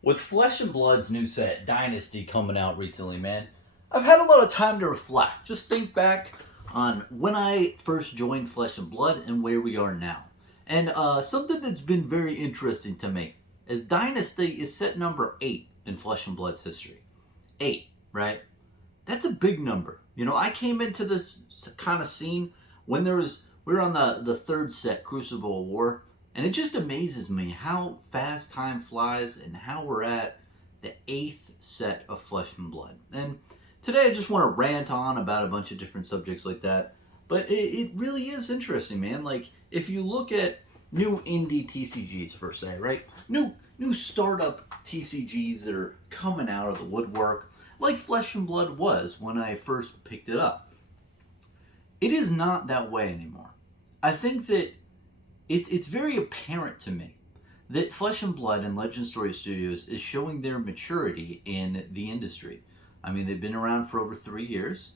With Flesh and Blood's new set, Dynasty, coming out recently, man, I've had a lot of time to reflect. Just think back on when I first joined Flesh and Blood and where we are now. And something that's been very interesting to me is Dynasty is set number 8 in Flesh and Blood's history. 8, right? That's a big number. I came into this kind of scene when we were on the third set, Crucible of War, and it just amazes me how fast time flies and how we're at the 8th set of Flesh and Blood. And today I just want to rant on about a bunch of different subjects like that. But it really is interesting, man. Like, if you look at new indie TCGs, per se, right? New startup TCGs that are coming out of the woodwork, like Flesh and Blood was when I first picked it up. It is not that way anymore. I think that it's very apparent to me that Flesh and Blood and Legend Story Studios is showing their maturity in the industry. I mean, they've been around for over 3 years.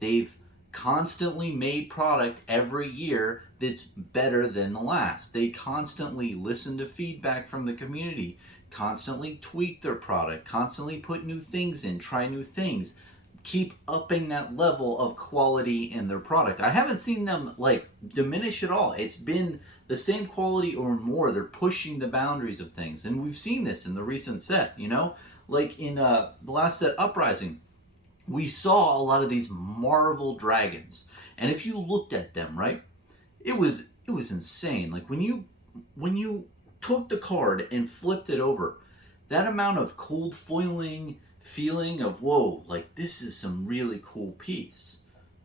They've constantly made product every year that's better than the last. They constantly listen to feedback from the community, constantly tweak their product, constantly put new things in, try new things, keep upping that level of quality in their product. I haven't seen them like diminish at all. It's been the same quality or more. They're pushing the boundaries of things, and we've seen this in the recent set. Like in the last set, Uprising, we saw a lot of these Marvel dragons, and if you looked at them, right, it was insane. Like when you took the card and flipped it over, that amount of cold foiling feeling of whoa, like this is some really cool piece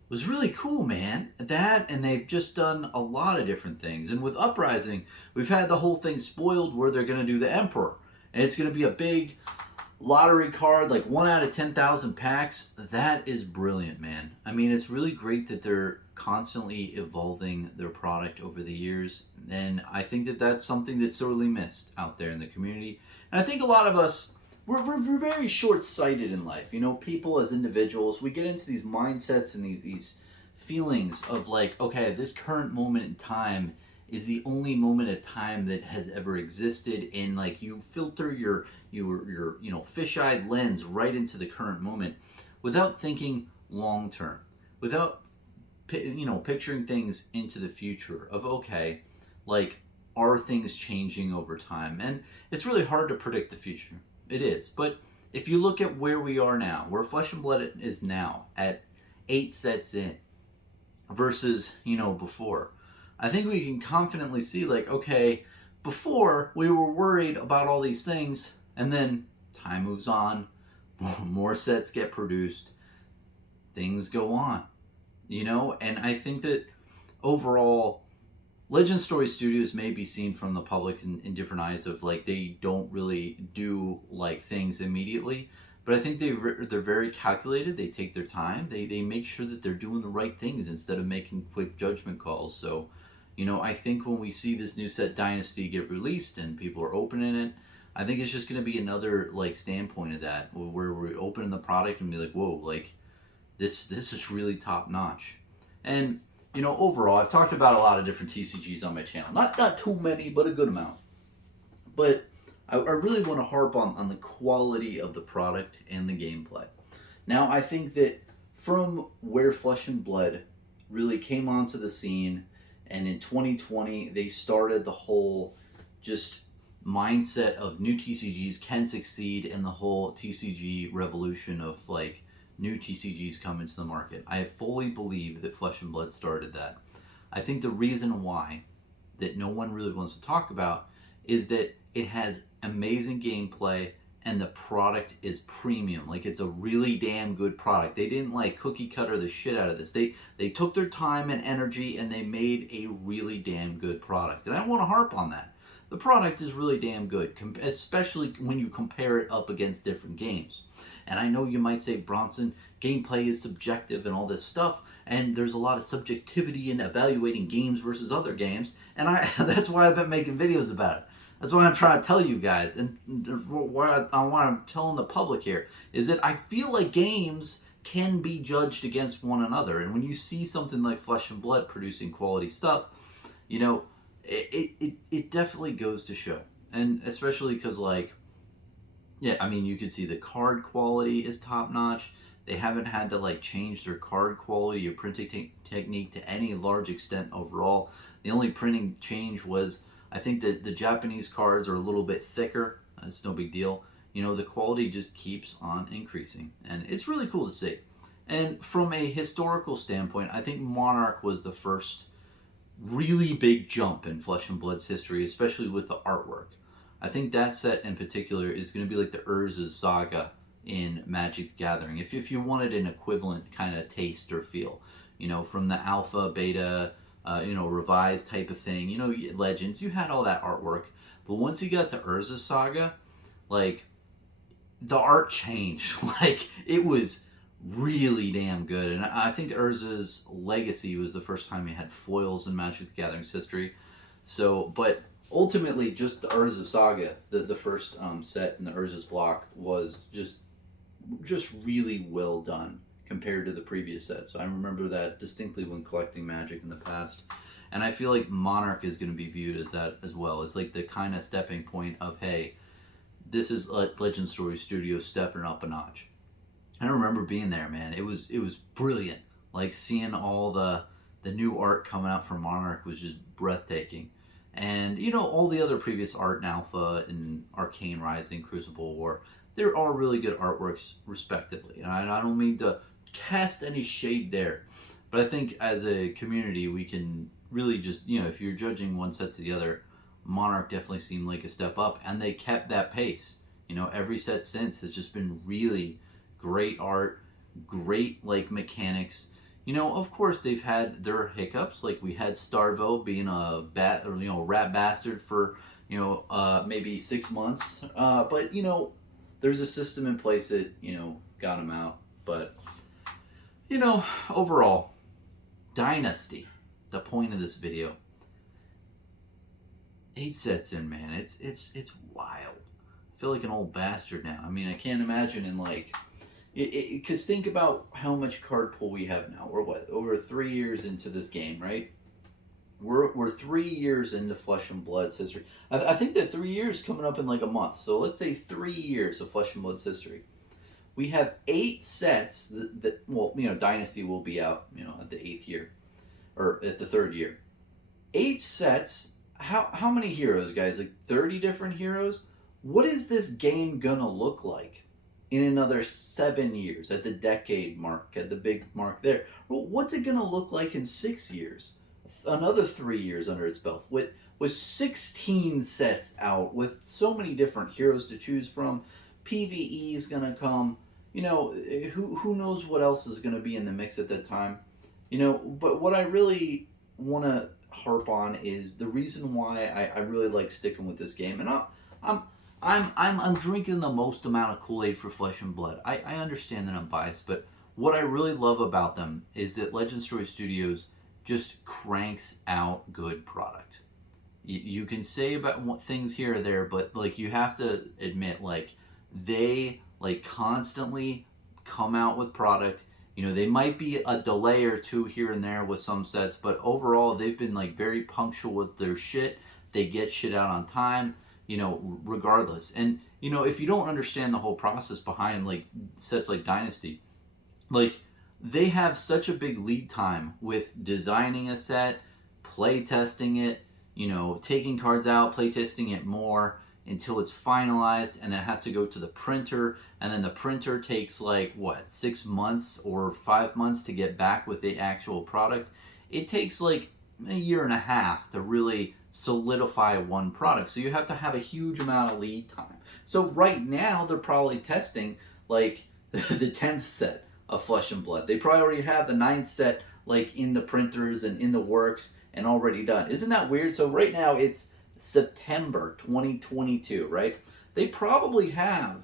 was really cool, man. That, and they've just done a lot of different things. And with Uprising, we've had the whole thing spoiled where they're going to do the Emperor, and it's going to be a big lottery card, like 1 out of 10,000 packs. That is brilliant, man. I mean, it's really great that they're constantly evolving their product over the years, and I think that that's something that's sorely missed out there in the community. And I think a lot of us, we're very short-sighted in life. People as individuals, we get into these mindsets and these feelings of like, okay, this current moment in time is the only moment of time that has ever existed, and like you filter your fish-eyed lens right into the current moment without thinking long term, without picturing things into the future of, okay, like, are things changing over time? And it's really hard to predict the future. It is. But if you look at where we are now, where Flesh and Blood is now at 8 sets in versus, before, I think we can confidently see, like, okay, before we were worried about all these things, and then time moves on, more sets get produced, things go on, and I think that overall, Legend Story Studios may be seen from the public in different eyes of like they don't really do like things immediately, but I think they're very calculated. They take their time. They make sure that they're doing the right things instead of making quick judgment calls. So, I think when we see this new set Dynasty get released and people are opening it, I think it's just going to be another like standpoint of that where we're opening the product and be like, whoa, like this is really top notch. And overall, I've talked about a lot of different TCGs on my channel. Not too many, but a good amount. But I really want to harp on the quality of the product and the gameplay. Now, I think that from where Flesh and Blood really came onto the scene, and in 2020, they started the whole just mindset of new TCGs can succeed, and the whole TCG revolution of like new TCGs come into the market. I fully believe that Flesh and Blood started that. I think the reason why that no one really wants to talk about is that it has amazing gameplay and the product is premium. Like, it's a really damn good product. They didn't like cookie cutter the shit out of this. They took their time and energy and they made a really damn good product. And I want to harp on that. The product is really damn good, especially when you compare it up against different games. And I know you might say, Bronson, gameplay is subjective and all this stuff, and there's a lot of subjectivity in evaluating games versus other games, and that's why I've been making videos about it. That's why I'm trying to tell you guys, and what I'm telling the public here is that I feel like games can be judged against one another, and when you see something like Flesh and Blood producing quality stuff, it definitely goes to show. And especially because, like, Yeah, I mean, you can see the card quality is top notch. They haven't had to like change their card quality or printing technique to any large extent overall. The only printing change was, I think that the Japanese cards are a little bit thicker. It's no big deal. You know, the quality just keeps on increasing, and it's really cool to see. And from a historical standpoint, I think Monarch was the first really big jump in Flesh and Blood's history, especially with the artwork. I think that set in particular is going to be like the Urza's Saga in Magic the Gathering. If you wanted an equivalent kind of taste or feel, you know, from the alpha, beta, revised type of thing, you know, Legends, you had all that artwork. But once you got to Urza's Saga, like, the art changed. Like, it was really damn good. And I think Urza's Legacy was the first time he had foils in Magic the Gathering's history. So, but ultimately, just the Urza Saga, the first set in the Urza's block, was just really well done compared to the previous sets. So I remember that distinctly when collecting Magic in the past. And I feel like Monarch is going to be viewed as that as well. It's like the kind of stepping point of, hey, this is Legend Story Studios stepping up a notch. I remember being there, man. It was brilliant. Like, seeing all the new art coming out from Monarch was just breathtaking. And, you know, all the other previous art in Alpha and Arcane Rising, Crucible War, there are really good artworks respectively. And I don't mean to cast any shade there, but I think as a community we can really just, you know, if you're judging one set to the other, Monarch definitely seemed like a step up, and they kept that pace. You know, every set since has just been really great art, great like mechanics. You know, of course they've had their hiccups. Like, we had Starvo being a rat bastard for maybe 6 months. But you know, there's a system in place that got him out. But you know, overall, Dynasty. The point of this video. 8 sets in, man. It's wild. I feel like an old bastard now. I mean, I can't imagine in like, because think about how much card pull we have now. We're what, over 3 years into this game, right? We're 3 years into Flesh and Blood's history. I think that 3 years coming up in like a month. So let's say 3 years of Flesh and Blood's history. We have 8 sets that well, you know, Dynasty will be out, you know, at the 8th year or at the 3rd year. 8 sets. How many heroes, guys? Like 30 different heroes? What is this game gonna look like in another 7 years, at the decade mark, at the big mark there? Well, what's it gonna look like in 6 years? Another 3 years under its belt with 16 sets out, with so many different heroes to choose from. PvE is gonna come. You know, who knows what else is gonna be in the mix at that time? You know, but what I really want to harp on is the reason why I really like sticking with this game. And I'm drinking the most amount of Kool-Aid for Flesh and Blood. I understand that I'm biased, but what I really love about them is that Legend Story Studios just cranks out good product. You can say about things here or there, but like, you have to admit, like, they like constantly come out with product. You know, they might be a delay or two here and there with some sets, but overall they've been like very punctual with their shit. They get shit out on time, you know, regardless. And you know, if you don't understand the whole process behind like sets like Dynasty, like, they have such a big lead time with designing a set, play testing it, you know, taking cards out, play testing it more until it's finalized, and then it has to go to the printer, and then the printer takes like what, 6 months or 5 months to get back with the actual product. It takes like a year and a half to really solidify one product, so you have to have a huge amount of lead time. So right now they're probably testing like the 10th set of Flesh and Blood. They probably already have the 9th set like in the printers and in the works and already done. Isn't that weird? So right now it's September 2022, right? They probably have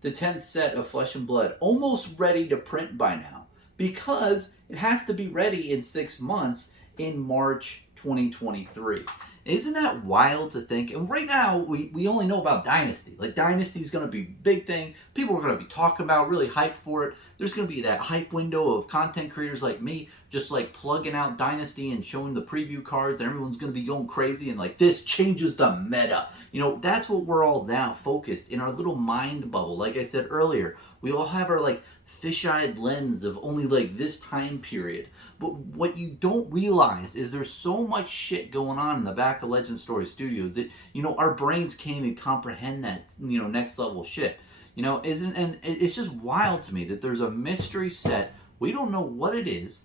the 10th set of Flesh and Blood almost ready to print by now, because it has to be ready in 6 months in March 2023. Isn't that wild to think? And right now, we only know about Dynasty. Like, Dynasty is going to be a big thing. People are going to be talking about, really hyped for it. There's going to be that hype window of content creators like me just like plugging out Dynasty and showing the preview cards. And everyone's going to be going crazy and like, this changes the meta. You know, that's what we're all now focused in our little mind bubble. Like I said earlier, we all have our like fish-eyed lens of only like this time period. But what you don't realize is there's so much shit going on in the back of Legend Story Studios that, you know, our brains can't even comprehend that, you know, next level shit. You know, and it's just wild to me that there's a mystery set, we don't know what it is,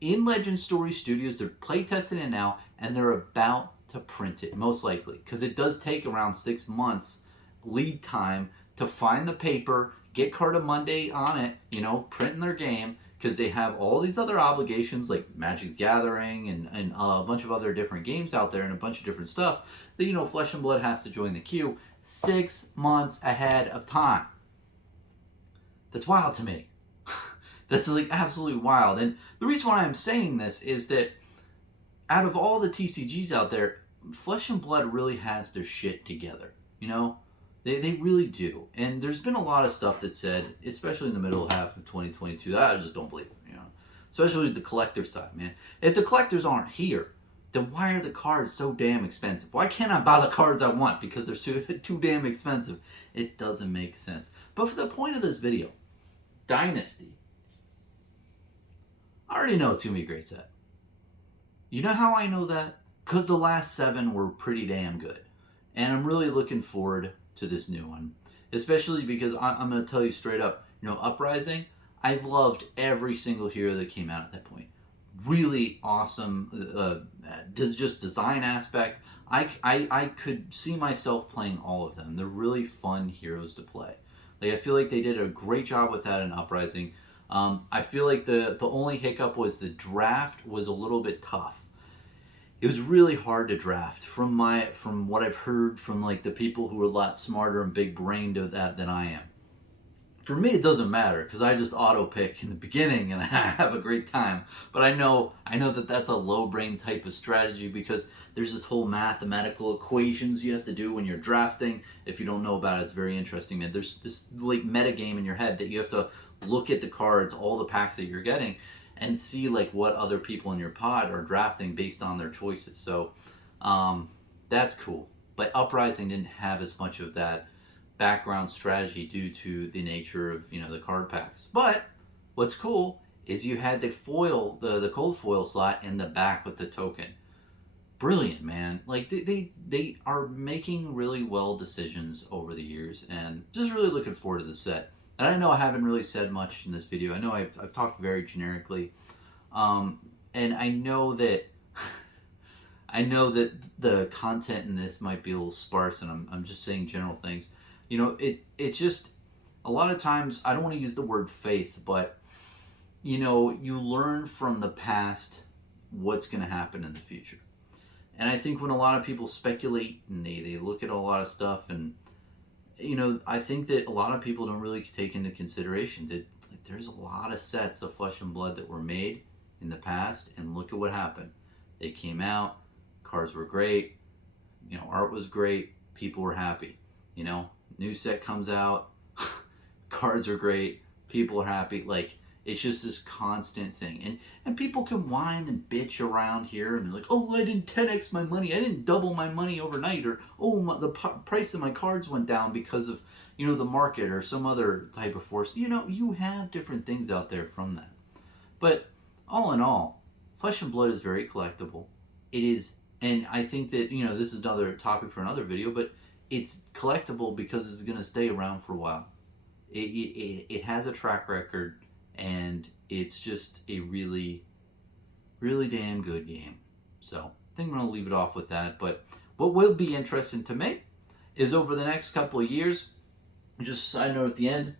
in Legend Story Studios. They're playtesting it now, and they're about to print it, most likely. Because it does take around 6 months lead time to find the paper, get Carta Monday on it, you know, printing their game, because they have all these other obligations like Magic the Gathering and a bunch of other different games out there and a bunch of different stuff that, you know, Flesh and Blood has to join the queue 6 months ahead of time. That's wild to me. That's like absolutely wild. And the reason why I'm saying this is that out of all the TCGs out there, Flesh and Blood really has their shit together, you know? They really do. And there's been a lot of stuff that said, especially in the middle half of 2022, that I just don't believe it, you know? Especially the collector side, man. If the collectors aren't here, then why are the cards so damn expensive? Why can't I buy the cards I want because they're too damn expensive? It doesn't make sense. But for the point of this video, Dynasty, I already know it's going to be a great set. You know how I know that? Because the last 7 were pretty damn good. And I'm really looking forward to this new one. Especially because I'm going to tell you straight up, you know, Uprising, I loved every single hero that came out at that point. Really awesome, just design aspect. I could see myself playing all of them. They're really fun heroes to play. Like, I feel like they did a great job with that in Uprising. I feel like the only hiccup was the draft was a little bit tough. It was really hard to draft from what I've heard from like the people who are a lot smarter and big brained of that than I am. For me, it doesn't matter because I just auto pick in the beginning and I have a great time. But I know that that's a low brain type of strategy because there's this whole mathematical equations you have to do when you're drafting. If you don't know about it, it's very interesting, man. There's this like meta game in your head that you have to look at the cards, all the packs that you're getting, and see like what other people in your pod are drafting based on their choices. So that's cool. But Uprising didn't have as much of that background strategy due to the nature of, you know, the card packs. But what's cool is you had the foil, the cold foil slot in the back with the token. Brilliant, man. Like they are making really well decisions over the years, and just really looking forward to the set. And I know I haven't really said much in this video. I know I've talked very generically, and I know that the content in this might be a little sparse, and I'm just saying general things. You know, it's just a lot of times I don't want to use the word faith, but you know, you learn from the past what's going to happen in the future. And I think when a lot of people speculate and they look at a lot of stuff, and you know, I think that a lot of people don't really take into consideration that like, there's a lot of sets of Flesh and Blood that were made in the past, and look at what happened. They came out, cards were great, you know, art was great, people were happy. You know, new set comes out, cards are great, people are happy. Like, it's just this constant thing. And people can whine and bitch around here and they're like, oh, I didn't 10x my money, I didn't double my money overnight, or oh, the price of my cards went down because of, you know, the market or some other type of force. You know, you have different things out there from that. But all in all, Flesh and Blood is very collectible. It is, and I think that, you know, this is another topic for another video, but it's collectible because it's going to stay around for a while. It has a track record, and it's just a really, really damn good game. So I think I'm going to leave it off with that. But what will be interesting to me is over the next couple of years, just a side note at the end,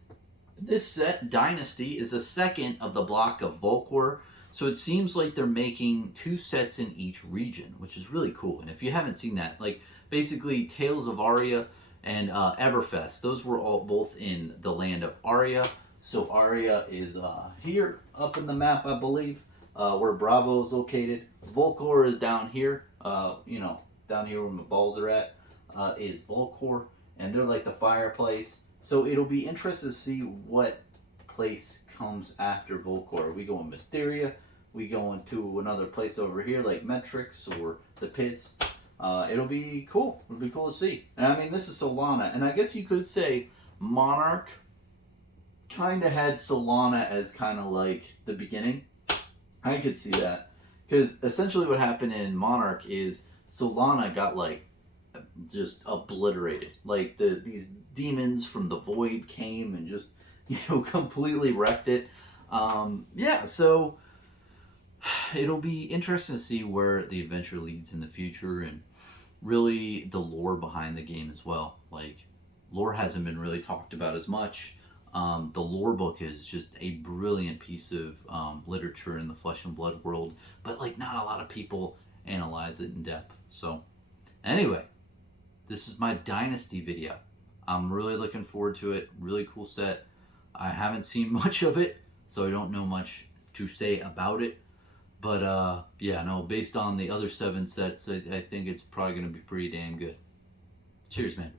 this set, Dynasty, is the second of the block of Volcor. So it seems like they're making 2 sets in each region, which is really cool. And if you haven't seen that, like basically Tales of Aria and Everfest, those were all both in the land of Aria. So Aria is here up in the map, I believe, where Bravo is located. Volcor is down here you know, down here where my balls are at, is Volcor, and they're like the fireplace. So it'll be interesting to see what place comes after Volcor. We going Mysteria, we going to another place over here like Metrics or the Pits. It'll be cool. It'll be cool to see. And I mean, this is Solana, and I guess you could say Monarch kind of had Solana as kind of like the beginning. I could see that because essentially what happened in Monarch is Solana got like just obliterated. Like these demons from the void came and just completely wrecked it. Yeah, so it'll be interesting to see where the adventure leads in the future and really the lore behind the game as well. Like, lore hasn't been really talked about as much. The lore book is just a brilliant piece of literature in the Flesh and Blood world, but like not a lot of people analyze it in depth. So anyway, this is my Dynasty video. I'm really looking forward to it. Really cool set. I haven't seen much of it, so I don't know much to say about it. But yeah, no, based on the other 7 sets, I think it's probably going to be pretty damn good. Cheers, man.